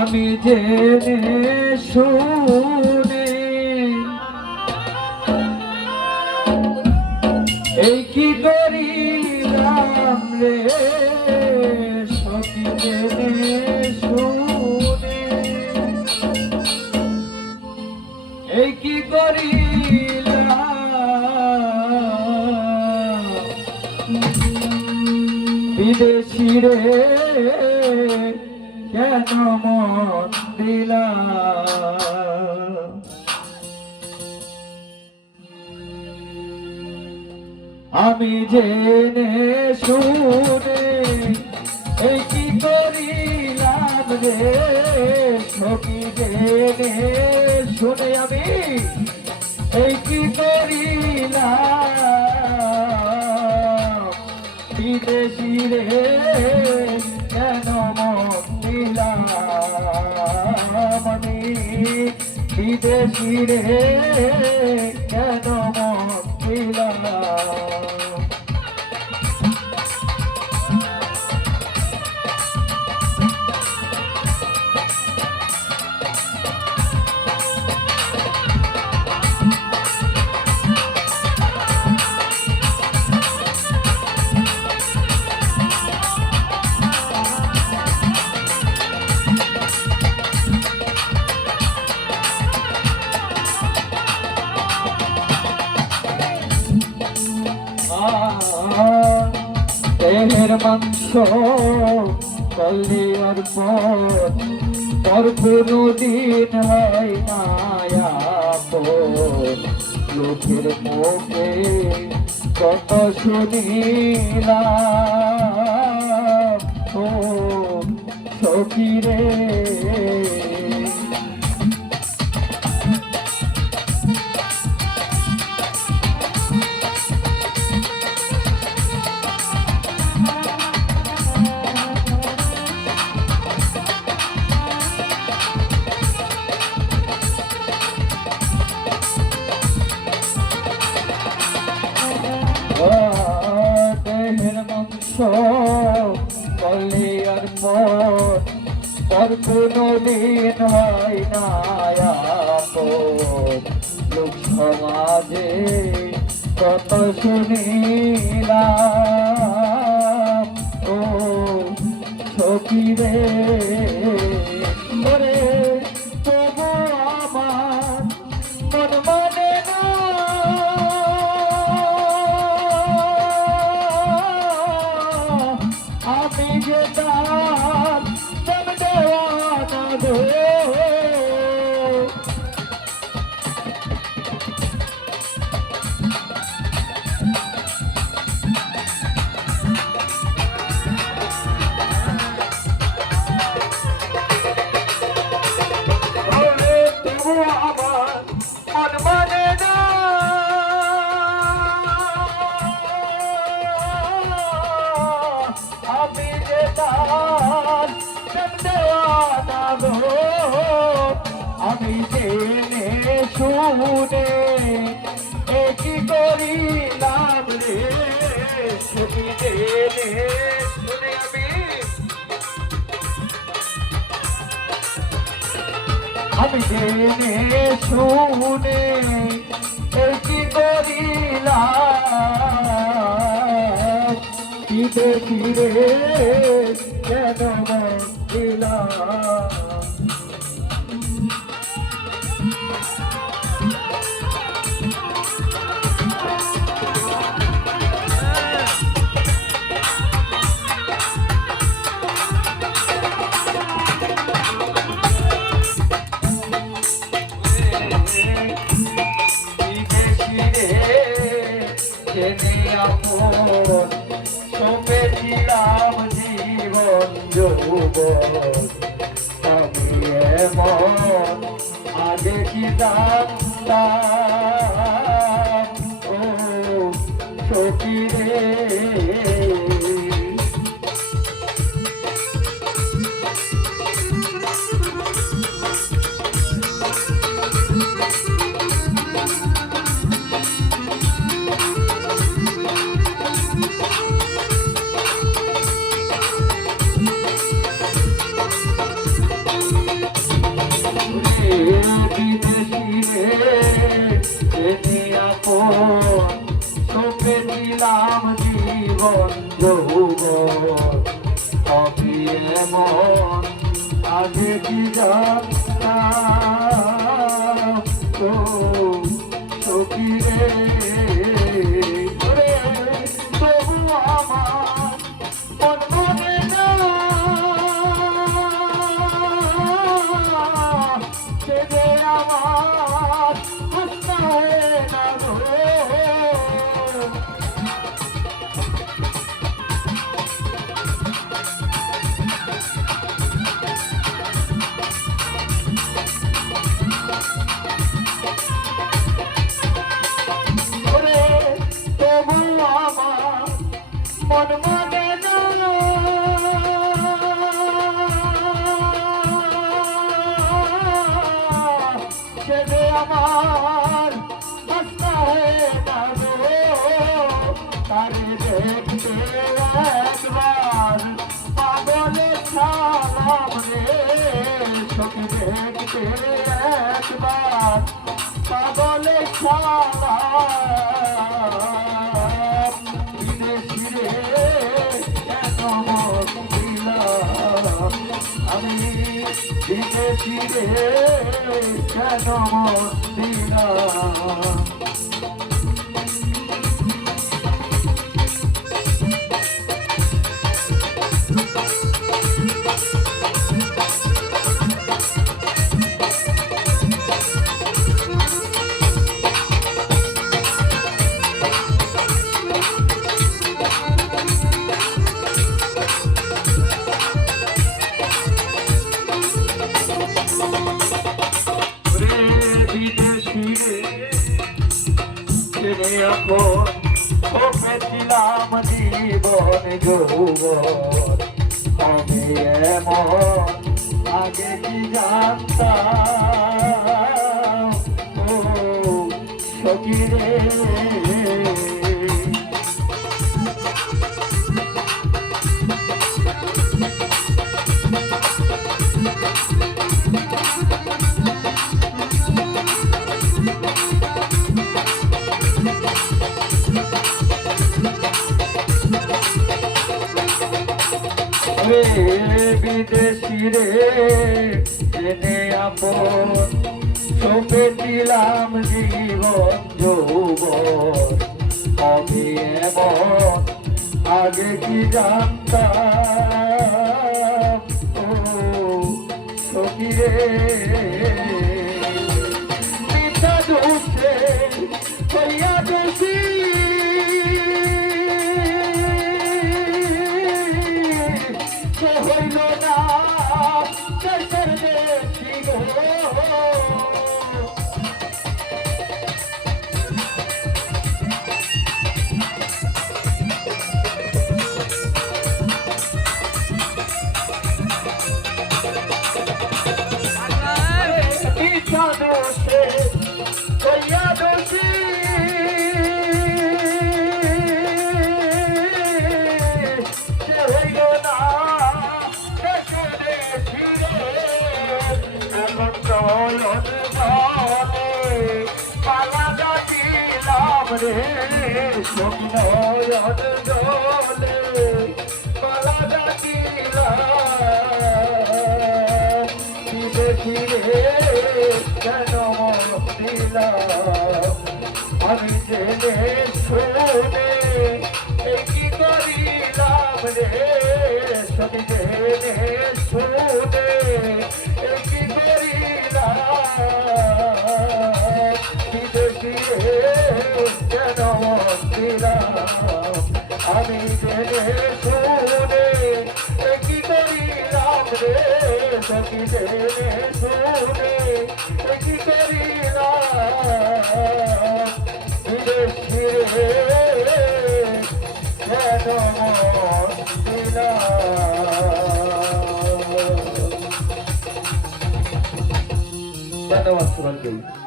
আমি জেনে শুনে এই কি করিলাম রে সখী জেনে শুনে এই কি করিলাম বিদেশি রে কেন মন দিলাম আমি জেনে শুনে এই কি করিলাম রে সখী জেনে শুনে আমি এই কি করিলাম বিদেশি রে কেন মন দিলাম আমি বিদেশি রে কেন মন দিলাম দেহের মাংস করলে পর কোনো দিন হয় মায়া লোকের মুখে কত শুনিলাম ও সখী রে দেহের মাংস কলিয়ার পর কোনো দিন হয় না লোক সমাজে কত শুনিলাম ও সখী রে তবু আমার মন মানে না আমি যে তার প্রেম দেওয়ানা গো তবু আমার মন মানে না আমি যে তার প্রেম দেওয়ানা গো আমি জেনে শুনে কি করিলাম রে শুনি জেনে শুনে আমি জেনে শুনে কি করিলাম দেখি রে কেন দিলাম সপেছিলাম জীবন যৌবন পেয়েছিলাম জীবন যৌবন তবে এমন আগে কি জানতাম তো সখী রে তবু আমার মন মনে না সে যে আমার হাসনা হয়ে না গো মন মনে না সে যে আমার হাসনা হয়ে না গো তারে দেখতে একবার পাগলে ছালাম রে সখী দেখতে একবার পাগলে ছালাম আমি বিদেশি রে কেন দিলাম পেয়েছিলাম জীবন যৌবন আমি এমন আগে কি জানতাম ও সখী রে বিদেশি রে জেনে আপন সপেছিলাম জীবন যৌবন আমি এমন আগে কি জানতাম ও সখী রে মিথ্যা দোষে হইয়া দোষী হইল না দেশের দেশি গো মিথ্যা দোষে হইয়া দোষী পালা দিলাম রে নয়ন জলে পালা দিলাম বিদেশি রে কেন দিলাম আমি জেনে শুনে কি করিলাম রে সখী জেনে শুনে কি করিলাম বিদেশি রে কেন দিলাম আমি জেনে শুনে কি করিলাম রে সখী জেনে শুনে কি করিলাম বিদেশি রে কেন দিলাম। ধন্যবাদ সবাইকে।